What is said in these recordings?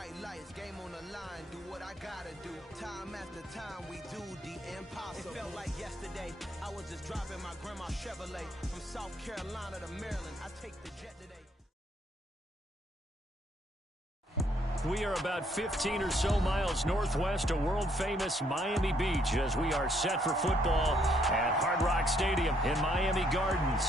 bright lights, game on the line, do what I gotta do. Time after time, we do the impossible. It felt like yesterday, I was just driving my grandma's Chevrolet. From South Carolina to Maryland, I take the jet today. We are about 15 or so miles northwest of world-famous Miami Beach as we are set for football at Hard Rock Stadium in Miami Gardens.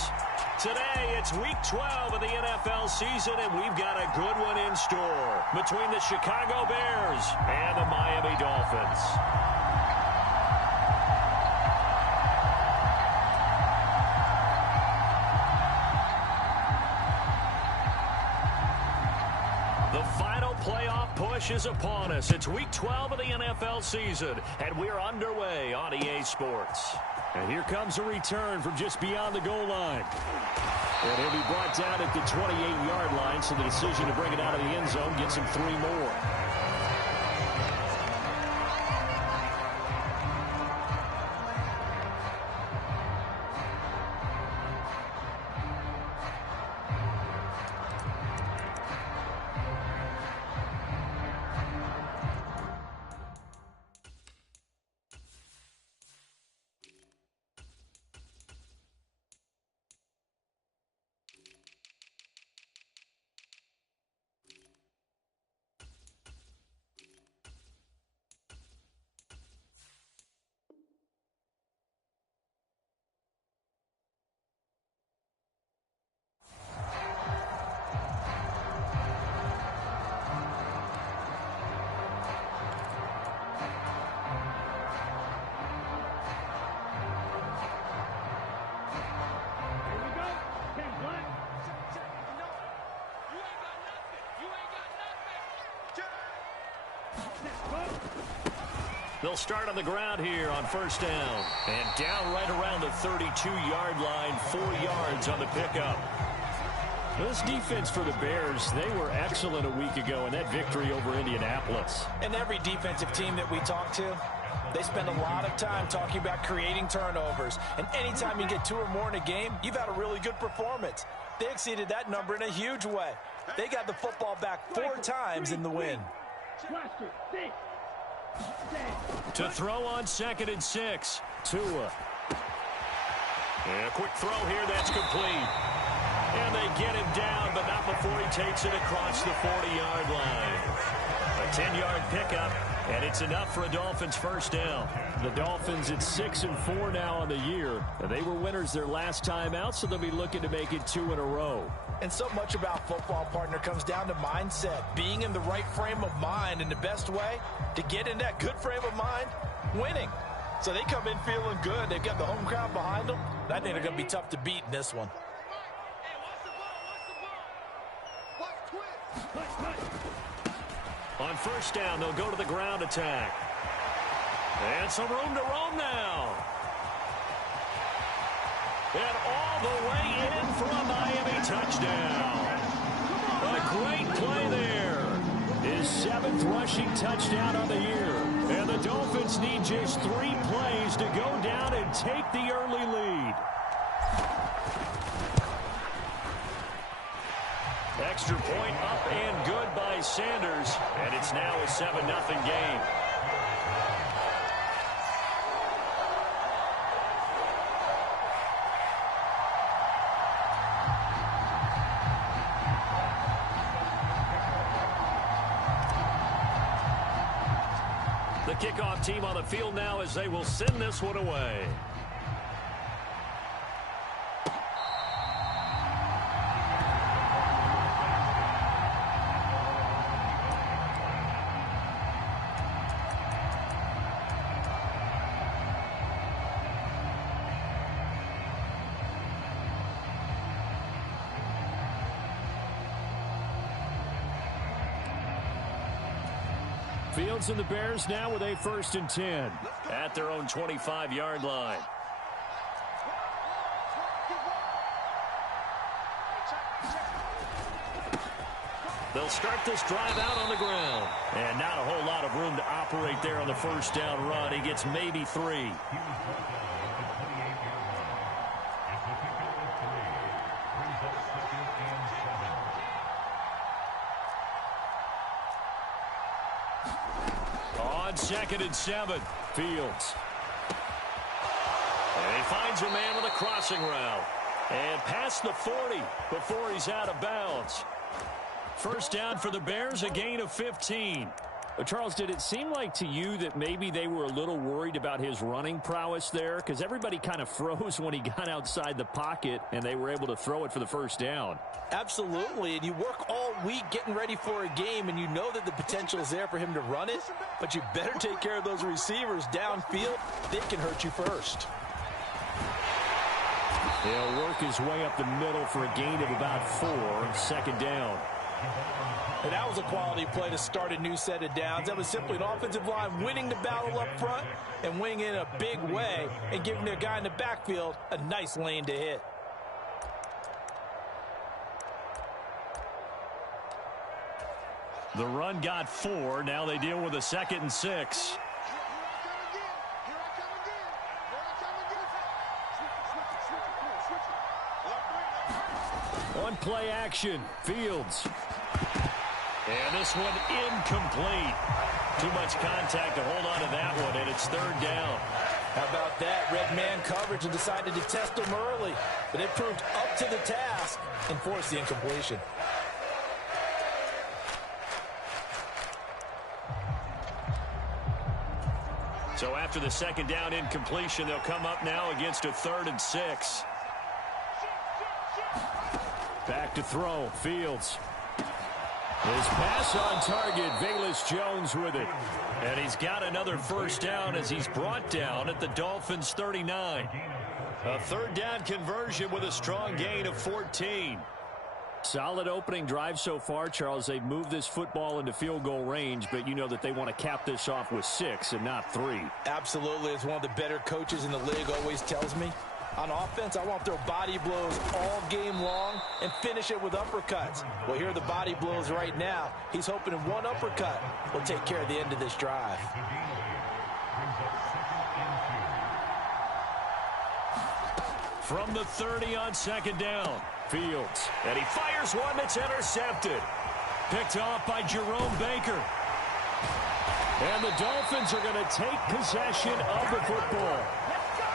Today, it's Week 12 of the NFL season, and we've got a good one in store between the Chicago Bears and the Miami Dolphins. The final playoff push is upon us. It's Week 12 of the NFL season, and we're underway on EA Sports. And here comes a return from just beyond the goal line. And he'll be brought down at the 28-yard line, so the decision to bring it out of the end zone gets him 3 more. They'll start on the ground here on first down. And down right around the 32-yard line, 4 yards on the pickup. This defense for the Bears, they were excellent a week ago in that victory over Indianapolis. And every defensive team that we talk to, they spend a lot of time talking about creating turnovers. And anytime you get 2 or more in a game, you've had a really good performance. They exceeded that number in a huge way. They got the football back 4 times in the win. To throw on 2nd and 6. Tua. And a quick throw here, that's complete. And they get him down, but not before he takes it across the 40-yard line. A 10-yard pickup, and it's enough for a Dolphins first down. The Dolphins at 6-4 now on the year. They were winners their last time out, so they'll be looking to make it 2 in a row. And so much about football, partner, comes down to mindset. Being in the right frame of mind, and the best way to get in that good frame of mind, winning. So they come in feeling good. They've got the home crowd behind them. I think they're going to be tough to beat in this one. On first down, they'll go to the ground attack. And some room to roam now. And all the way in for a Miami touchdown. A great play there. His 7th rushing touchdown of the year. And the Dolphins need just 3 plays to go down and take the early lead. Extra point up and good by Sanders. And it's now a 7-0 game. The kickoff team on the field now as they will send this one away. Fields and the Bears now with a 1st and 10 at their own 25-yard line. They'll start this drive out on the ground. And not a whole lot of room to operate there on the first down run. He gets maybe 3. On 2nd and 7, Fields. And he finds a man with a crossing route. And past the 40 before he's out of bounds. First down for the Bears, a gain of 15. Charles, did it seem like to you that maybe they were a little worried about his running prowess there? Because everybody kind of froze when he got outside the pocket, and they were able to throw it for the first down. Absolutely, and you work all week getting ready for a game, and you know that the potential is there for him to run it, but you better take care of those receivers downfield. They can hurt you first. He'll work his way up the middle for a gain of about 4, 2nd down. And that was a quality play to start a new set of downs. That was simply an offensive line winning the battle up front and winning in a big way and giving their guy in the backfield a nice lane to hit. The run got 4. Now they deal with a 2nd and 6. On play action, Fields. And this one incomplete. Too much contact to hold on to that one, and it's 3rd down. How about that? Red man coverage and decided to test him early. But it proved up to the task and forced the incompletion. So after the 2nd down incompletion, they'll come up now against a 3rd and 6. Back to throw, Fields. His pass on target, Velus Jones with it. And he's got another first down as he's brought down at the Dolphins' 39. A 3rd down conversion with a strong gain of 14. Solid opening drive so far, Charles. They've moved this football into field goal range, but you know that they want to cap this off with 6 and not 3. Absolutely. As one of the better coaches in the league always tells me, on offense, I want to throw body blows all game long and finish it with uppercuts. Well, here are the body blows right now. He's hoping one uppercut will take care of the end of this drive. From the 30 on 2nd down, Fields. And he fires one that's intercepted. Picked off by Jerome Baker. And the Dolphins are going to take possession of the football.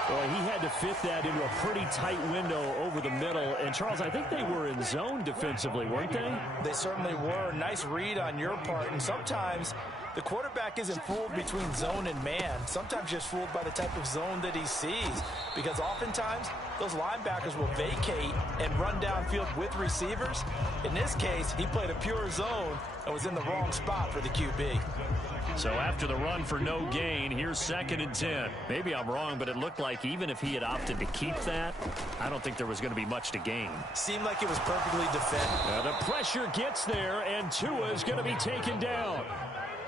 Boy, he had to fit that into a pretty tight window over the middle. And, Charles, I think they were in zone defensively, weren't they? They certainly were. Nice read on your part. And sometimes the quarterback isn't fooled between zone and man. Sometimes just fooled by the type of zone that he sees. Because oftentimes those linebackers will vacate and run downfield with receivers. In this case, he played a pure zone and was in the wrong spot for the QB. So after the run for no gain, here's 2nd and 10. Maybe I'm wrong, but it looked like even if he had opted to keep that, I don't think there was going to be much to gain. Seemed like it was perfectly defended. The pressure gets there, and Tua is going to be taken down.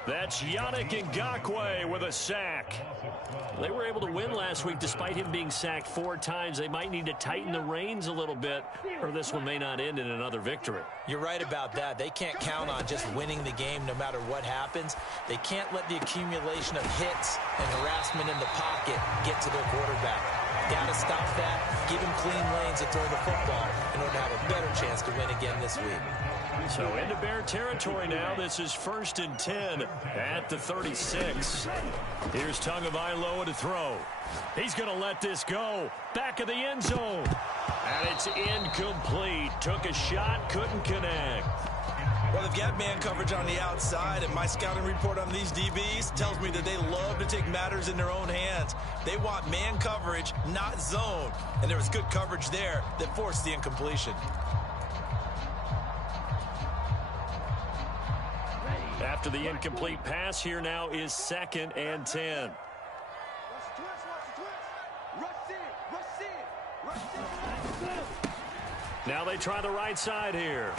That's Yannick Ngakoue with a sack. They were able to win last week despite him being sacked 4 times. They might need to tighten the reins a little bit, or this one may not end in another victory. You're right about that. They can't count on just winning the game no matter what happens. They can't let the accumulation of hits and harassment in the pocket get to their quarterback. Got to stop that, give him clean lanes to throw the football in order to have a better chance to win again this week. So into Bear territory now. This is 1st and 10 at the 36. Here's Tagovailoa to throw. He's going to let this go. Back of the end zone. And it's incomplete. Took a shot, couldn't connect. Well, they've got man coverage on the outside, and my scouting report on these DBs tells me that they love to take matters in their own hands. They want man coverage, not zone. And there was good coverage there that forced the incompletion. After the incomplete pass, here now is 2nd and 10. Now they try the right side here.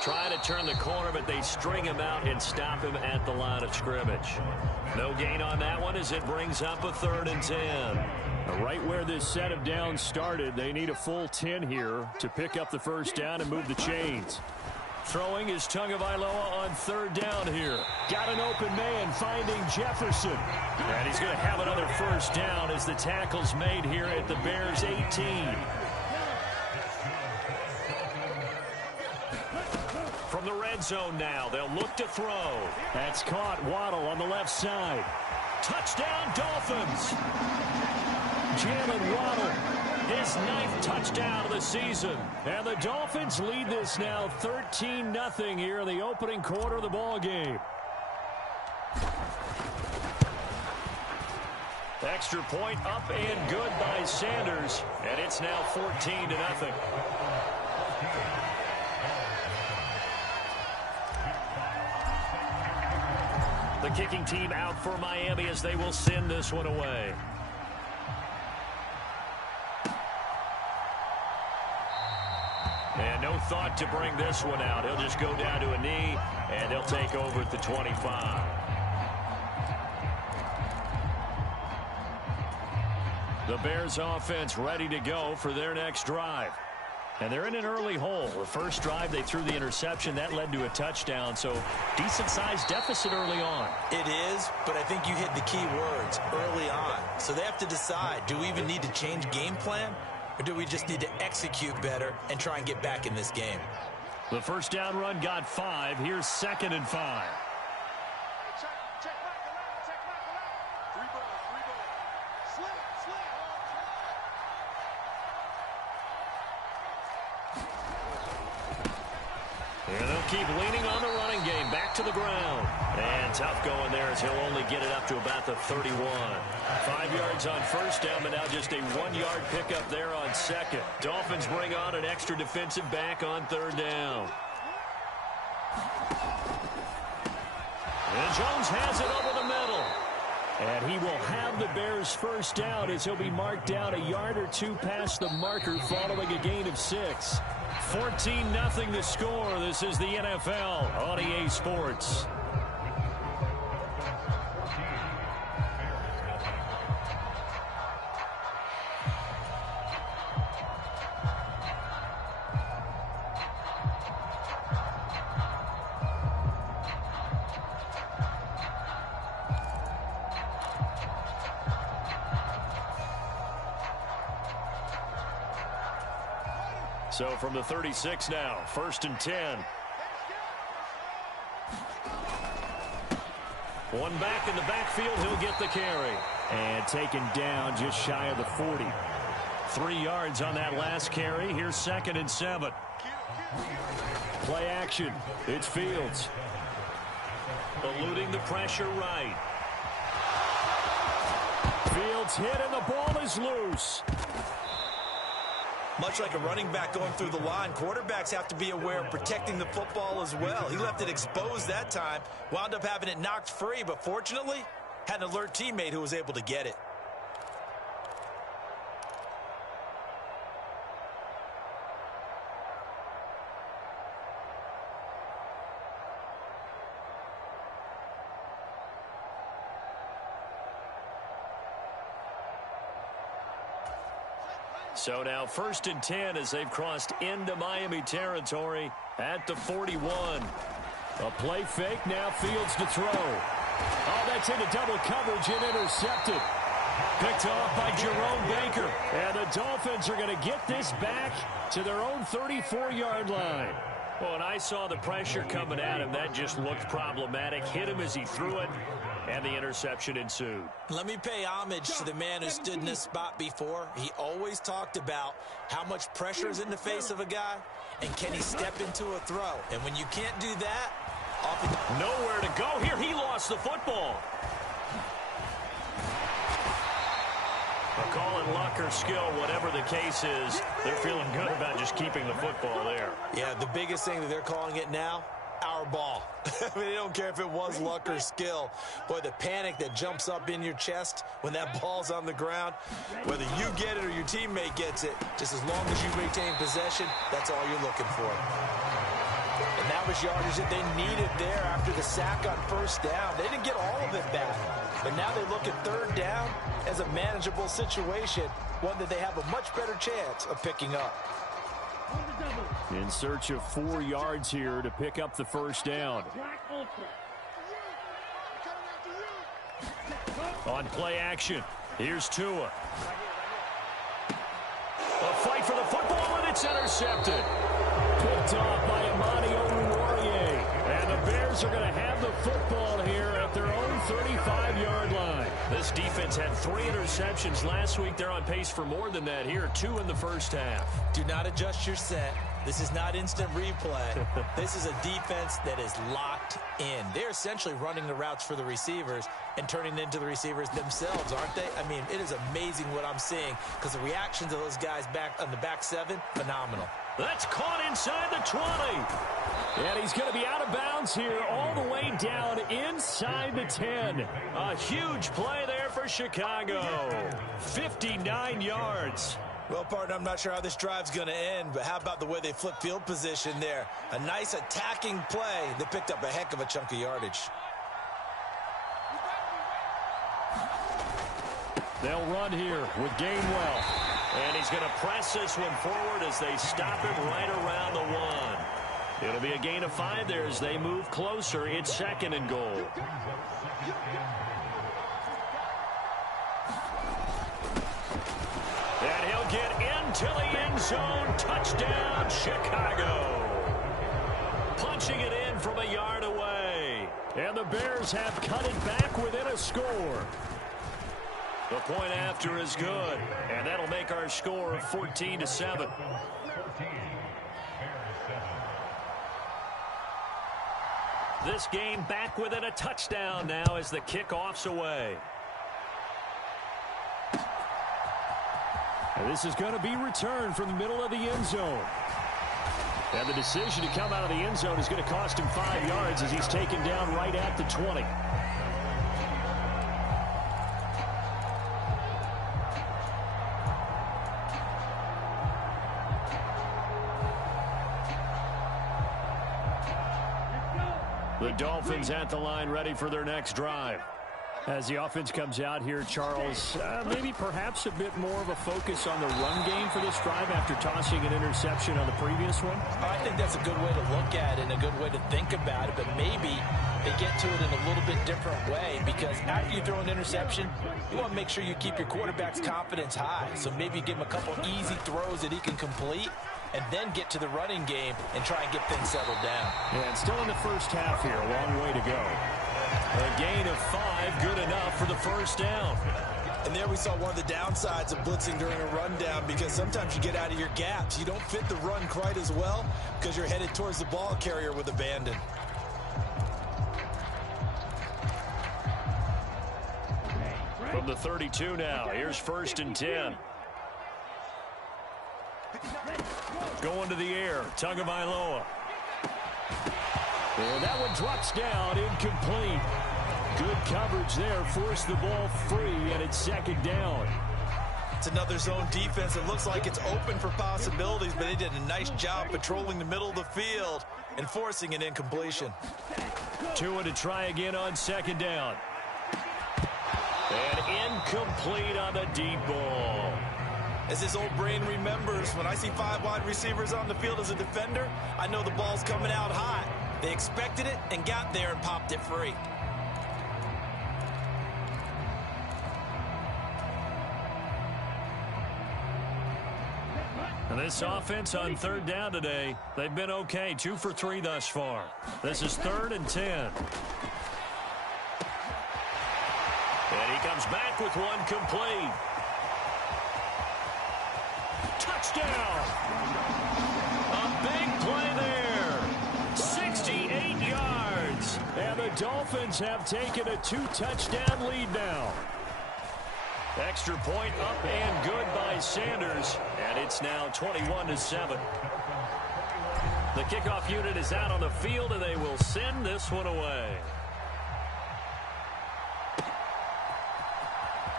Try to turn the corner, but they string him out and stop him at the line of scrimmage. No gain on that one as it brings up a 3rd and 10. Right where this set of downs started, they need a full 10 here to pick up the first down and move the chains. Throwing is Tagovailoa on 3rd down here. Got an open man finding Jefferson. And he's going to have another first down as the tackle's made here at the Bears' 18. From the red end zone now. They'll look to throw. That's caught. Waddle on the left side. Touchdown, Dolphins. Jalen Waddle, his 9th touchdown of the season. And the Dolphins lead this now 13-0 here in the opening quarter of the ball game. Extra point up and good by Sanders, and it's now 14-0. The kicking team out for Miami as they will send this one away. And no thought to bring this one out. He'll just go down to a knee, and they'll take over at the 25. The Bears offense ready to go for their next drive. And they're in an early hole. The first drive, they threw the interception. That led to a touchdown, so decent-sized deficit early on. It is, but I think you hit the key words, early on. So they have to decide, do we even need to change game plan, or do we just need to execute better and try and get back in this game? The first down run got 5. Here's 2nd and 5. And they'll keep leaning on the running game. Back to the ground. And tough going there as he'll only get it up to about the 31. 5 yards on first down, but now just a 1-yard pickup there on second. Dolphins bring on an extra defensive back on 3rd down. And Jones has it over the middle. And he will have the Bears first down as he'll be marked down a yard or two past the marker following a gain of 6. 14-0 the score. This is the NFL on EA Sports. So from the 36 now, 1st and 10. One back in the backfield, he'll get the carry. And taken down just shy of the 40. 3 yards on that last carry. Here's 2nd and 7. Play action. It's Fields. Eluding the pressure right. Fields hit and the ball is loose. Much like a running back going through the line, quarterbacks have to be aware of protecting the football as well. He left it exposed that time, wound up having it knocked free, but fortunately, had an alert teammate who was able to get it. So now 1st and 10 as they've crossed into Miami territory at the 41. A play fake, now Fields to throw. Oh, that's into double coverage and intercepted. Picked off by Jerome Baker. And the Dolphins are going to get this back to their own 34-yard line. Well, and I saw the pressure coming at him. That just looked problematic. Hit him as he threw it, and the interception ensued. Let me pay homage to the man who stood in this spot before. He always talked about how much pressure is in the face of a guy, and can he step into a throw. And when you can't do that, often nowhere to go here. He lost the football. Call it luck or skill, whatever the case is, they're feeling good about just keeping the football there. Yeah, the biggest thing that they're calling it now, our ball. I mean, they don't care if it was luck or skill. Boy, the panic that jumps up in your chest when that ball's on the ground, whether you get it or your teammate gets it, just as long as you retain possession, that's all you're looking for. And that was yardage that they needed there after the sack on first down. They didn't get all of it back. But now they look at third down as a manageable situation, one that they have a much better chance of picking up. In search of 4 yards here to pick up the first down. On play action, here's Tua. A fight for the football, and it's intercepted. Picked off by Amani Oruwariye. Bears are going to have the football here at their own 35-yard line. This defense had 3 interceptions last week. They're on pace for more than that here, 2 in the first half. Do not adjust your set. This is not instant replay. This is a defense that is locked in. They're essentially running the routes for the receivers and turning into the receivers themselves, aren't they? I mean, it is amazing what I'm seeing because the reactions of those guys back on the back 7, phenomenal. That's caught inside the 20. And he's going to be out of bounds here all the way down inside the 10. A huge play there for Chicago. 59 yards. Well, partner, I'm not sure how this drive's going to end, but how about the way they flip field position there? A nice attacking play that picked up a heck of a chunk of yardage. They'll run here with Gainwell. And he's going to press this one forward as they stop him right around the 1. It'll be a gain of 5 there as they move closer. It's 2nd and goal. And he'll get into the end zone. Touchdown, Chicago. Punching it in from a yard away. And the Bears have cut it back within a score. The point after is good, and that'll make our score 14-7. This game back within a touchdown now as the kickoff's away. And this is going to be returned from the middle of the end zone. And the decision to come out of the end zone is going to cost him 5 yards as he's taken down right at the 20. The Dolphins at the line ready for their next drive. As the offense comes out here, Charles, maybe perhaps a bit more of a focus on the run game for this drive after tossing an interception on the previous one? I think that's a good way to look at it and a good way to think about it, but maybe they get to it in a little bit different way because after you throw an interception, you want to make sure you keep your quarterback's confidence high. So maybe you give him a couple easy throws that he can complete and then get to the running game and try and get things settled down. And still in the first half here, a long way to go. A gain of 5, good enough for the first down. And there we saw one of the downsides of blitzing during a rundown because sometimes you get out of your gaps. You don't fit the run quite as well because you're headed towards the ball carrier with abandon. From the 32 now, here's 1st and 10. Going to the air, Tagovailoa. And that one drops down, incomplete. Good coverage there, forced the ball free, and it's 2nd down. It's another zone defense. It looks like it's open for possibilities, but they did a nice job patrolling the middle of the field and forcing an incompletion. Tua to try again on 2nd down. And incomplete on the deep ball. As his old brain remembers, when I see 5 wide receivers on the field as a defender, I know the ball's coming out hot. They expected it and got there and popped it free. And this offense on 3rd down today, they've been okay. 2 for 3 thus far. This is 3rd and 10. And he comes back with one complete. Touchdown! A big play there. 68 yards. And the Dolphins have taken a 2-touchdown lead now. Extra point up and good by Sanders. And it's now 21-7. The kickoff unit is out on the field, and they will send this one away.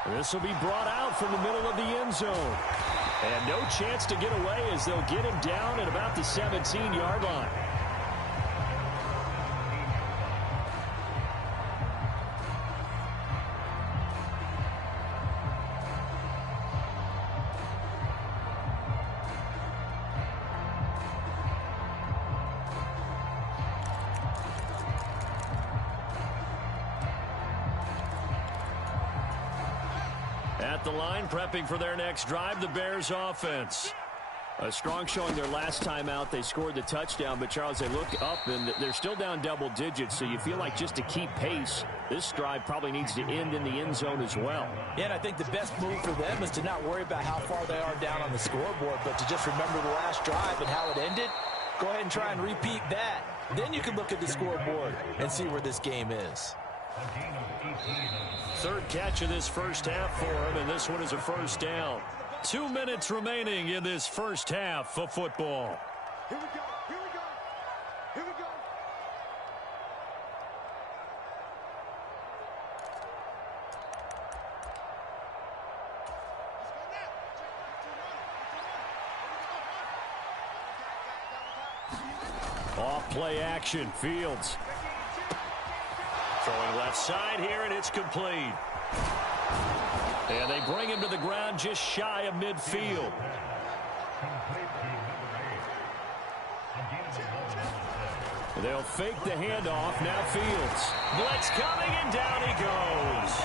This will be brought out from the middle of the end zone. And no chance to get away as they'll get him down at about the 17-yard line. At the line, prepping for their next drive, the Bears offense. A strong showing their last time out. They scored the touchdown, but, Charles, they look up, and they're still down double digits, so you feel like just to keep pace, this drive probably needs to end in the end zone as well. Yeah, and I think the best move for them is to not worry about how far they are down on the scoreboard, but to just remember the last drive and how it ended. Go ahead and try and repeat that. Then you can look at the scoreboard and see where this game is. Third catch of this first half for him, and this one is a first down. 2 minutes remaining in this first half of football. Here we go, here we go, here we go. Off play action, Fields. Throwing left side here, and it's complete. And they bring him to the ground just shy of midfield. They'll fake the handoff. Now Fields. Blitz coming, and down he goes.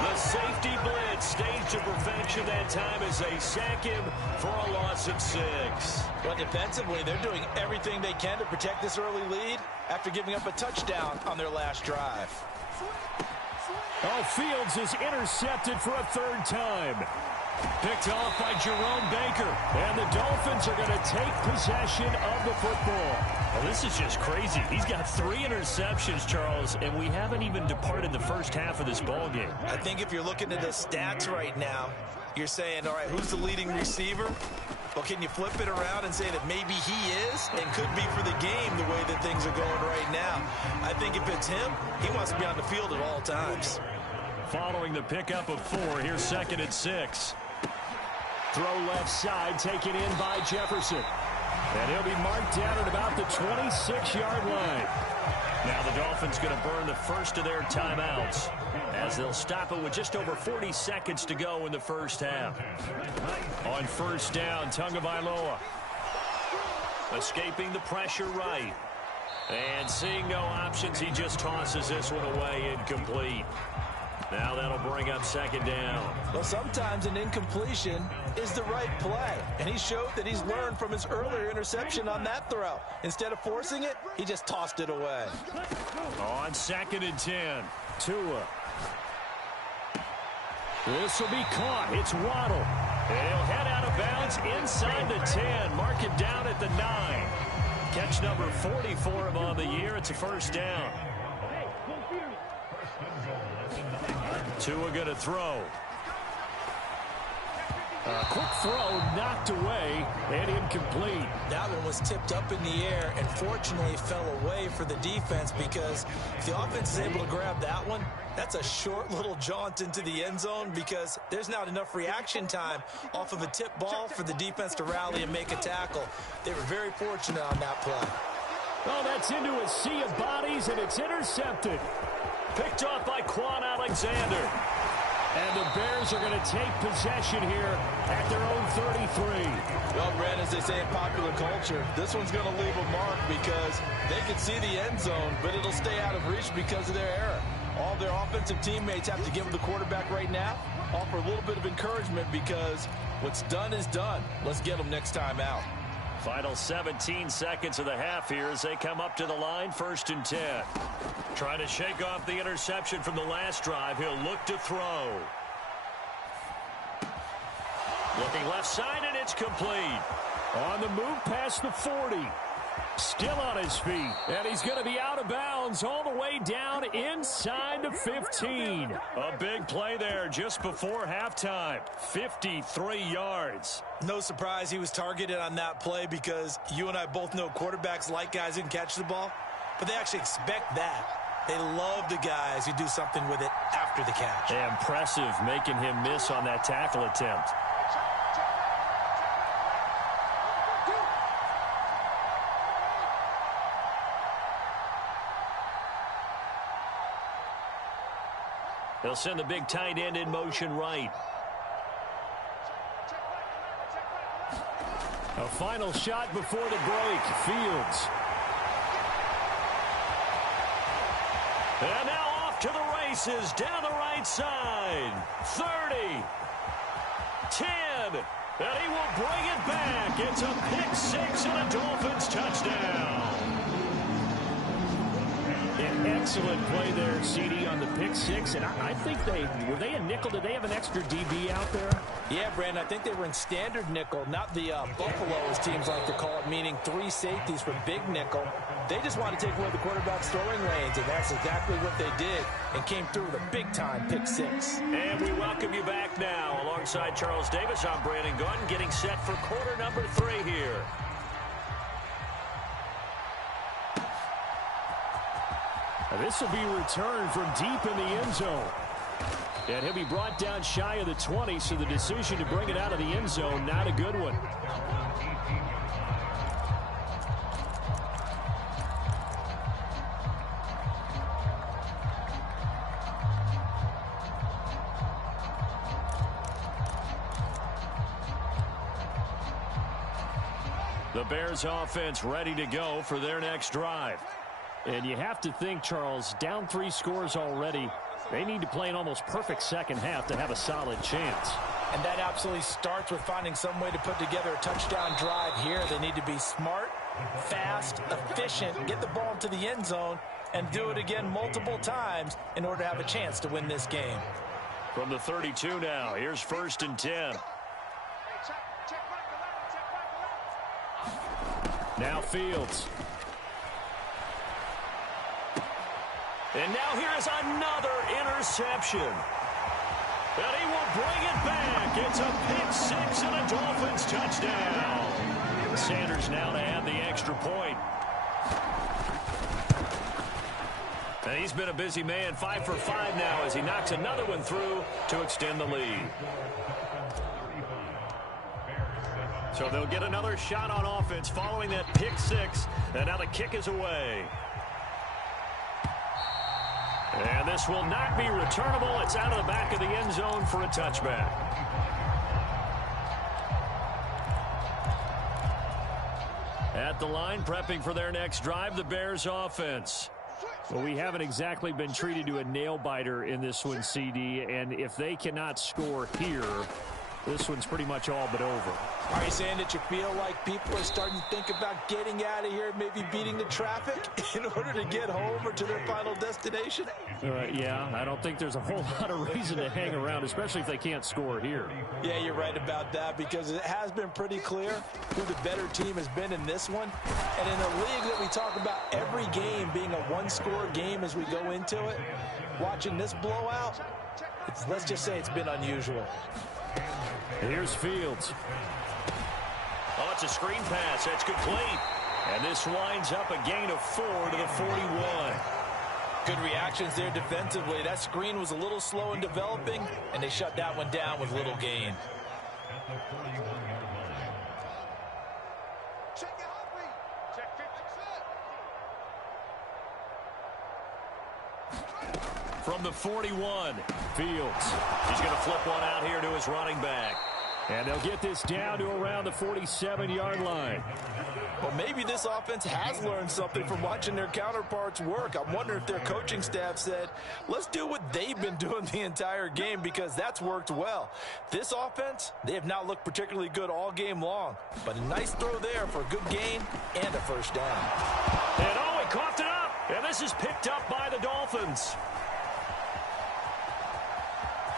The safety blitz staged to perfection that time as they sack him for a loss of 6. But defensively, they're doing everything they can to protect this early lead after giving up a touchdown on their last drive. Oh, Fields is intercepted for a third time. Picked off by Jerome Baker. And the Dolphins are going to take possession of the football. Well, this is just crazy. He's got 3 interceptions, Charles, and we haven't even departed the first half of this ballgame. I think if you're looking at the stats right now, you're saying, all right, who's the leading receiver? Well, can you flip it around and say that maybe he is and could be for the game the way that things are going right now? I think if it's him, he wants to be on the field at all times. Following the pickup of 4, here's 2nd and 6. Throw left side, taken in by Jefferson. And he'll be marked down at about the 26-yard line. Now the Dolphins going to burn the first of their timeouts as they'll stop it with just over 40 seconds to go in the first half. On first down, Tagovailoa. Escaping the pressure right. And seeing no options, he just tosses this one away, incomplete. Now that'll bring up 2nd down. Well, sometimes an incompletion is the right play. And he showed that he's learned from his earlier interception on that throw. Instead of forcing it, he just tossed it away. On 2nd and 10, Tua. This will be caught. It's Waddle. And he'll head out of bounds inside the 10. Mark it down at the 9. Catch number 40 for him on the year. It's a first down. Tua going to throw. A quick throw knocked away and incomplete. That one was tipped up in the air and fortunately fell away for the defense, because if the offense is able to grab that one, that's a short little jaunt into the end zone, because there's not enough reaction time off of a tip ball for the defense to rally and make a tackle. They were very fortunate on that play. Oh, that's into a sea of bodies, and it's intercepted. Picked off by Quan Alexander. And the Bears are going to take possession here at their own 33. Well, Brent, as they say in popular culture, this one's going to leave a mark, because they can see the end zone, but it'll stay out of reach because of their error. All their offensive teammates have to give the quarterback right now, offer a little bit of encouragement, because what's done is done. Let's get them next time out. Final 17 seconds of the half here as they come up to the line, 1st and 10. Trying to shake off the interception from the last drive. He'll look to throw. Looking left side, and it's complete. On the move past the 40. Still on his feet. And he's going to be out of bounds all the way down inside the 15. A big play there just before halftime. 53 yards. No surprise he was targeted on that play, because you and I both know quarterbacks like guys who can catch the ball, but they actually expect that. They love the guys who do something with it after the catch. Impressive, making him miss on that tackle attempt. They'll send the big tight end in motion right. A final shot before the break. Fields. And now off to the races down the right side. 30. 10. And he will bring it back. It's a pick six and a Dolphins touchdown. An excellent play there, CD, on the pick six. And I think were they a nickel? Did they have an extra DB out there? Yeah, Brandon, I think they were in standard nickel, not the Buffalo, as teams like to call it, meaning 3 safeties for big nickel. They just want to take away the quarterback's throwing lanes, and that's exactly what they did, and came through with a big-time pick six. And we welcome you back now. Alongside Charles Davis, I'm Brandon Gaudin, getting set for quarter number 3 here. This will be returned from deep in the end zone. And he'll be brought down shy of the 20, so the decision to bring it out of the end zone, not a good one. The Bears offense ready to go for their next drive. And you have to think, Charles, down 3 scores already. They need to play an almost perfect second half to have a solid chance. And that absolutely starts with finding some way to put together a touchdown drive here. They need to be smart, fast, efficient, get the ball into the end zone, and do it again multiple times in order to have a chance to win this game. From the 32 now, here's 1st and 10. Now Fields. And now here is another interception. And he will bring it back. It's a pick six and a Dolphins touchdown. Sanders now to add the extra point. And he's been a busy man, 5 for 5 now as he knocks another one through to extend the lead. So they'll get another shot on offense following that pick six. And now the kick is away. And this will not be returnable. It's out of the back of the end zone for a touchback. At the line, prepping for their next drive, the Bears offense. Well, we haven't exactly been treated to a nail-biter in this one, CD. And if they cannot score here, this one's pretty much all but over. Are you saying that you feel like people are starting to think about getting out of here, maybe beating the traffic in order to get home or to their final destination? Yeah, I don't think there's a whole lot of reason to hang around, especially if they can't score here. Yeah, you're right about that, because it has been pretty clear who the better team has been in this one. And in a league that we talk about every game being a one-score game as we go into it, watching this blowout, let's just say it's been unusual. Here's Fields. Oh, it's a screen pass. That's complete. And this winds up a gain of 4 to the 41. Good reactions there defensively. That screen was a little slow in developing, and they shut that one down with little gain. From the 41, Fields. he's going to flip one out here to his running back. And they'll get this down to around the 47-yard line. Well, maybe this offense has learned something from watching their counterparts work. I'm wondering if their coaching staff said, let's do what they've been doing the entire game, because that's worked well. This offense, they have not looked particularly good all game long. But a nice throw there for a good gain and a first down. And oh, he coughed it up. And this is picked up by the Dolphins.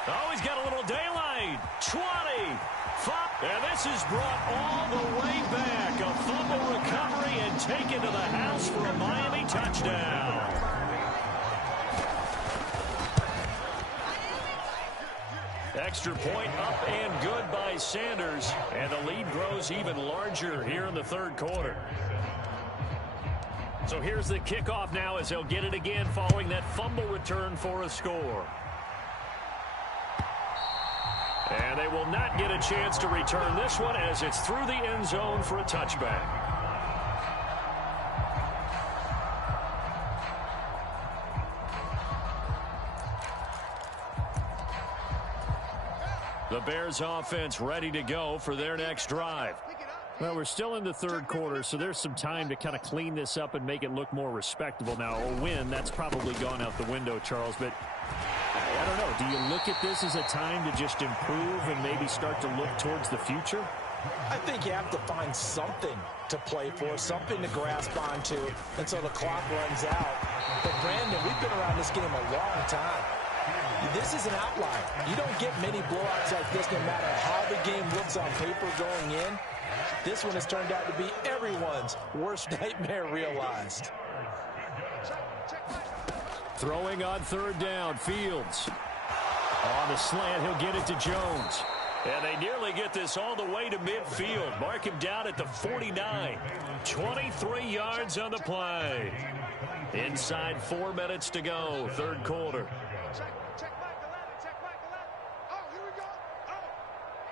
Oh, he's got a little daylight. 20. And this is brought all the way back. A fumble recovery and taken to the house for a Miami touchdown. Extra point up and good by Sanders. And the lead grows even larger here in the third quarter. So here's the kickoff now as they'll get it again following that fumble return for a score. And they will not get a chance to return this one as it's through the end zone for a touchback. The Bears offense ready to go for their next drive. Well, we're still in the third quarter, so there's some time to kind of clean this up and make it look more respectable. Now, a win, that's probably gone out the window, Charles, but I don't know. Do you look at this as a time to just improve and maybe start to look towards the future? I think you have to find something to play for, something to grasp onto until the clock runs out. But, Brandon, we've been around this game a long time. This is an outlier. You don't get many blowouts like this no matter how the game looks on paper going in. This one has turned out to be everyone's worst nightmare realized. Throwing on third down, Fields. On the slant, he'll get it to Jones. And they nearly get this all the way to midfield. Mark him down at the 49. 23 yards on the play. Inside 4 minutes to go, third quarter. Check Michael Allen, check Michael Allen. Oh, here we go. Oh.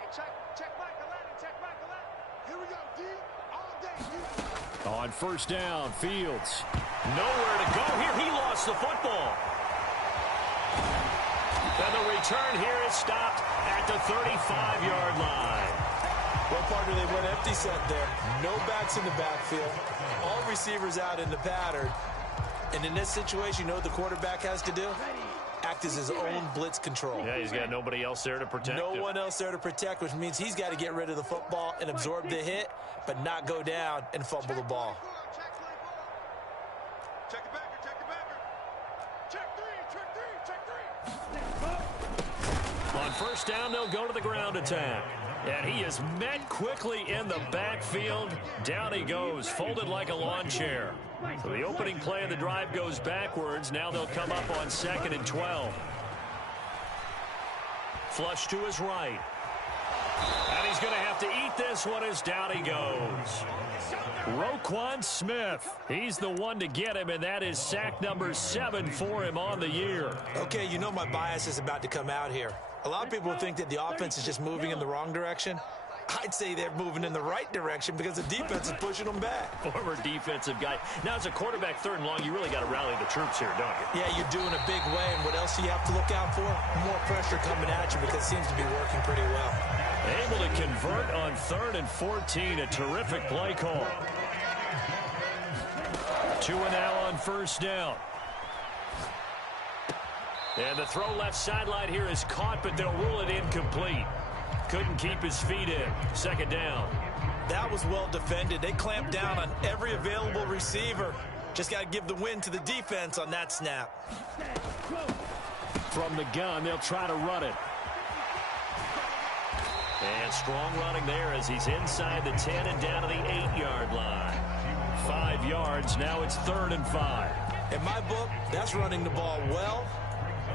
Hey, check Michael Allen, check Michael Allen. Here we go, D. All day, D. On first down, Fields. Nowhere to go here. He lost the football. And the return here is stopped at the 35-yard line. Well, partner, they went empty set there. No backs in the backfield. All receivers out in the pattern. And in this situation, you know what the quarterback has to do? Act as his own blitz control. Yeah, he's got nobody else there to protect him. No one else there to protect, which means he's got to get rid of the football and absorb the hit, but not go down and fumble the ball. Check it backer, check it backer. Check three, check three, check three. On first down, they'll go to the ground attack. And he is met quickly in the backfield. Down he goes, folded like a lawn chair. So the opening play of the drive goes backwards. Now they'll come up on 2nd and 12. Flush to his right. And he's going to have to eat this one as down he goes. Roquan Smith, he's the one to get him, and that is sack number 7 for him on the year. Okay, you know my bias is about to come out here. A lot of people think that the offense is just moving in the wrong direction. I'd say they're moving in the right direction because the defense is pushing them back. Former defensive guy. Now, as a quarterback, 3rd and long, you really got to rally the troops here, don't you? Yeah, you're doing a big way, and what else do you have to look out for? More pressure coming at you because it seems to be working pretty well. Able to convert on 3rd and 14. A terrific play call. 2 and now on first down. And the throw left sideline here is caught, but they'll rule it incomplete. Couldn't keep his feet in. 2nd down. That was well defended. They clamped down on every available receiver. Just got to give the win to the defense on that snap. From the gun, they'll try to run it. And strong running there as he's inside the 10 and down to the 8-yard line. 5 yards. Now it's 3rd and 5. In my book, that's running the ball well,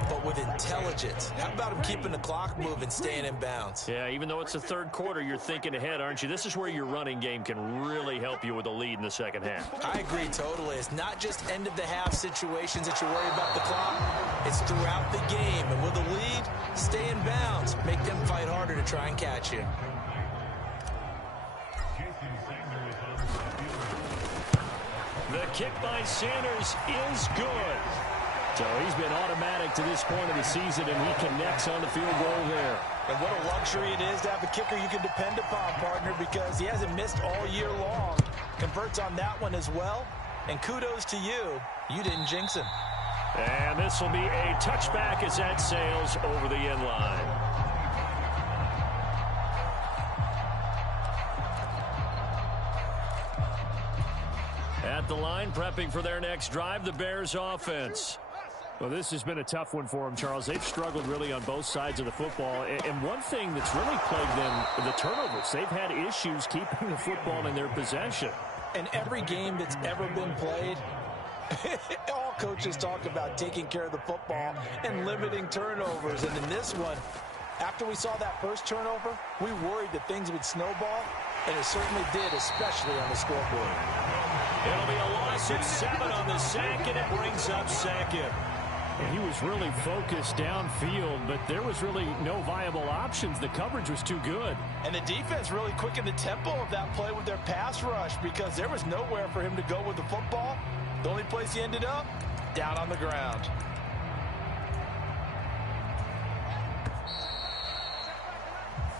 but with intelligence. How about him keeping the clock moving, staying in bounds? Yeah, even though it's the third quarter, you're thinking ahead, aren't you? This is where your running game can really help you with a lead in the second half. I agree totally. It's not just end-of-the-half situations that you worry about the clock. It's throughout the game. And with a lead, stay in bounds. Make them fight harder to try and catch you. The kick by Sanders is good. So he's been automatic to this point of the season, and he connects on the field goal there. And what a luxury it is to have a kicker you can depend upon, partner, because he hasn't missed all year long. Converts on that one as well. And kudos to you. You didn't jinx him. And this will be a touchback as that sails over the end line. At the line, prepping for their next drive, the Bears offense. Well, this has been a tough one for them, Charles. They've struggled really on both sides of the football. And one thing that's really plagued them, the turnovers. They've had issues keeping the football in their possession. In every game that's ever been played, all coaches talk about taking care of the football and limiting turnovers. And in this one, after we saw that first turnover, we worried that things would snowball, and it certainly did, especially on the scoreboard. It'll be a loss of 7 on the sack, and it brings up 2nd. And he was really focused downfield, but there was really no viable options. The coverage was too good. And the defense really quickened the tempo of that play with their pass rush because there was nowhere for him to go with the football. The only place he ended up, down on the ground.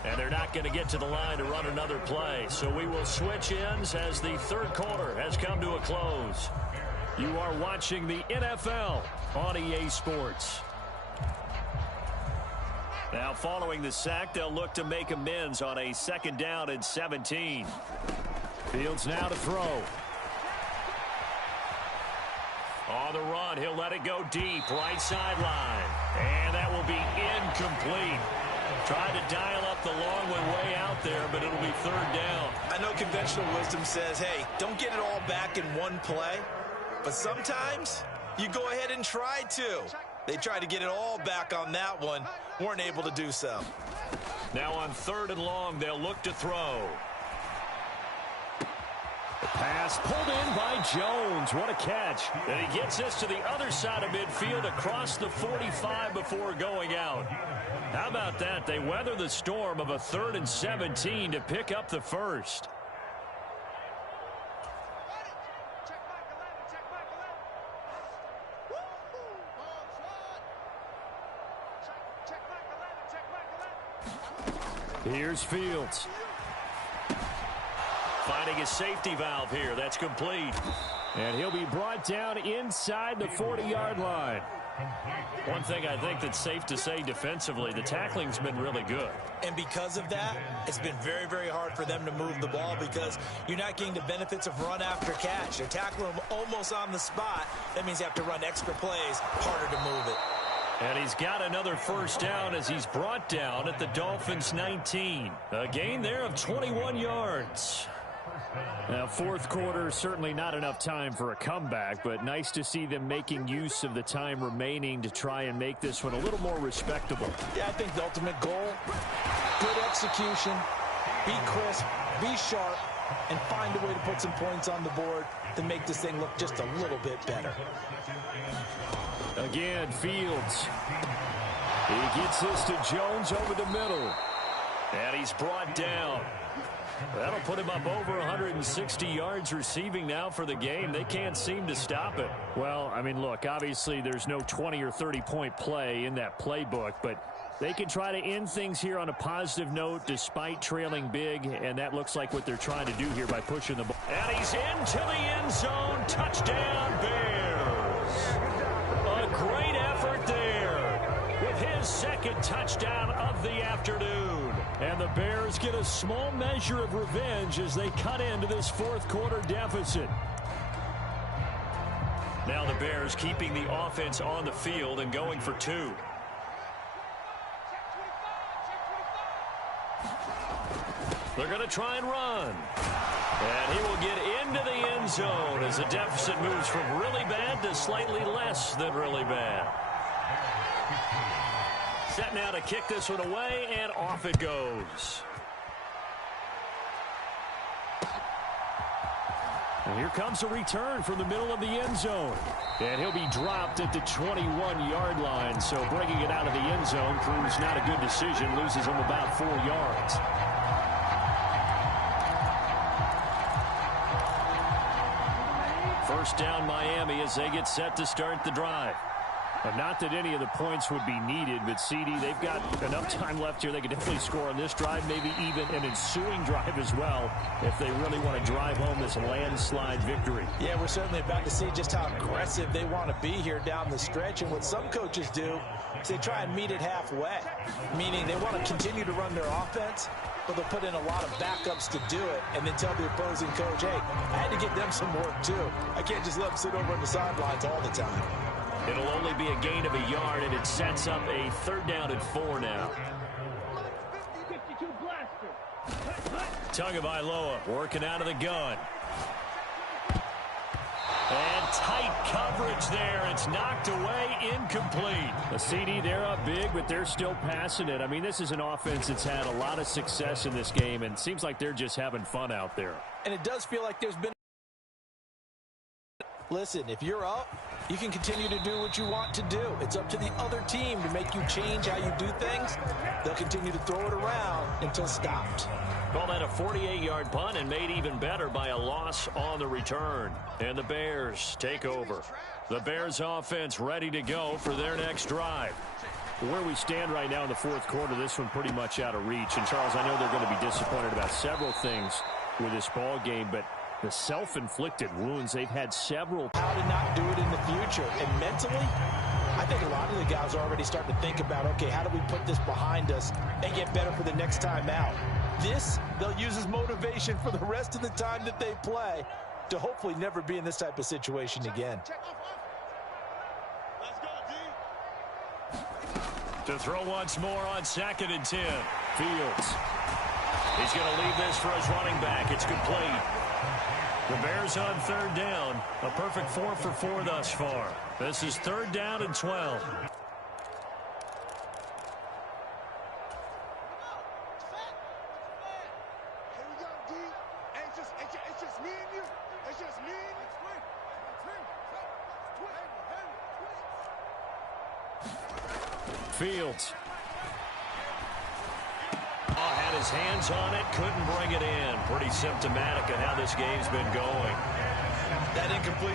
And they're they're not going to get to the line to run another play. So we will switch ends as the third quarter has come to a close. You are watching the NFL on EA Sports. Now following the sack, they'll look to make amends on a 2nd down and 17. Fields now to throw. On the run, he'll let it go deep, right sideline. And that will be incomplete. Trying to dial up the long one way out there, but it'll be 3rd down. I know conventional wisdom says, hey, don't get it all back in one play. But sometimes you go ahead and try to. They tried to get it all back on that one. Weren't able to do so. Now on 3rd and long, they'll look to throw. Pass pulled in by Jones. What a catch. And he gets this to the other side of midfield across the 45 before going out. How about that? They weather the storm of a 3rd and 17 to pick up the first. Here's Fields. Finding a safety valve here. That's complete. And he'll be brought down inside the 40-yard line. One thing I think that's safe to say defensively, the tackling's been really good. And because of that, it's been very, very hard for them to move the ball because you're not getting the benefits of run after catch. They're tackling them almost on the spot. That means you have to run extra plays, harder to move it. And he's got another 1st down as he's brought down at the Dolphins 19. A gain there of 21 yards. Now, 4th quarter, certainly not enough time for a comeback, but nice to see them making use of the time remaining to try and make this one a little more respectable. Yeah, I think the ultimate goal, good execution, be crisp, be sharp, and find a way to put some points on the board to make this thing look just a little bit better. Again, Fields. He gets this to Jones over the middle. And he's brought down. That'll put him up over 160 yards receiving now for the game. They can't seem to stop it. Well, I mean, look, obviously there's no 20 or 30-point play in that playbook, but they can try to end things here on a positive note despite trailing big, and that looks like what they're trying to do here by pushing the ball. And he's into the end zone. Touchdown, Bears. A great effort there with his 2nd touchdown of the afternoon. And the Bears get a small measure of revenge as they cut into this 4th quarter deficit. Now the Bears keeping the offense on the field and going for 2. They're going to try and run. And he will get into the end zone as the deficit moves from really bad to slightly less than really bad. Set now to kick this one away, and off it goes. And here comes a return from the middle of the end zone. And he'll be dropped at the 21-yard line. So bringing it out of the end zone proves not a good decision. Loses him about 4 yards. First down Miami as they get set to start the drive. Not that any of the points would be needed, but CD, they've got enough time left here. They could definitely score on this drive, maybe even an ensuing drive as well, if they really want to drive home this landslide victory. Yeah, we're certainly about to see just how aggressive they want to be here down the stretch. And what some coaches do is they try and meet it halfway, meaning they want to continue to run their offense, but they'll put in a lot of backups to do it and then tell the opposing coach, hey, I had to get them some work too. I can't just let them sit over on the sidelines all the time. It'll only be a gain of a yard, and it sets up a 3rd down and 4 now. Tagovailoa working out of the gun. And tight coverage there. It's knocked away, incomplete. The CD, they're up big, but they're still passing it. I mean, this is an offense that's had a lot of success in this game, and it seems like they're just having fun out there. And it does feel like there's been... Listen, if you're up, you can continue to do what you want to do. It's up to the other team to make you change how you do things. They'll continue to throw it around until stopped. Call that a 48-yard punt and made even better by a loss on the return. And the Bears take over. The Bears offense ready to go for their next drive. Where we stand right now in the fourth quarter, this one pretty much out of reach. And, Charles, I know they're going to be disappointed about several things with this ball game, but the self-inflicted wounds, they've had several. How to not do it in the future. And mentally, I think a lot of the guys are already starting to think about, okay, how do we put this behind us and get better for the next time out? This, they'll use as motivation for the rest of the time that they play to hopefully never be in this type of situation again. To throw once more on 2nd and 10. Fields. He's going to leave this for his running back. It's complete. The Bears on 3rd down. A perfect 4 for 4 thus far. This is 3rd down and 12. It's just me and you. It's just me and you. Fields. Had his hands on it, couldn't bring it in. Pretty symptomatic of how this game's been going. That incomplete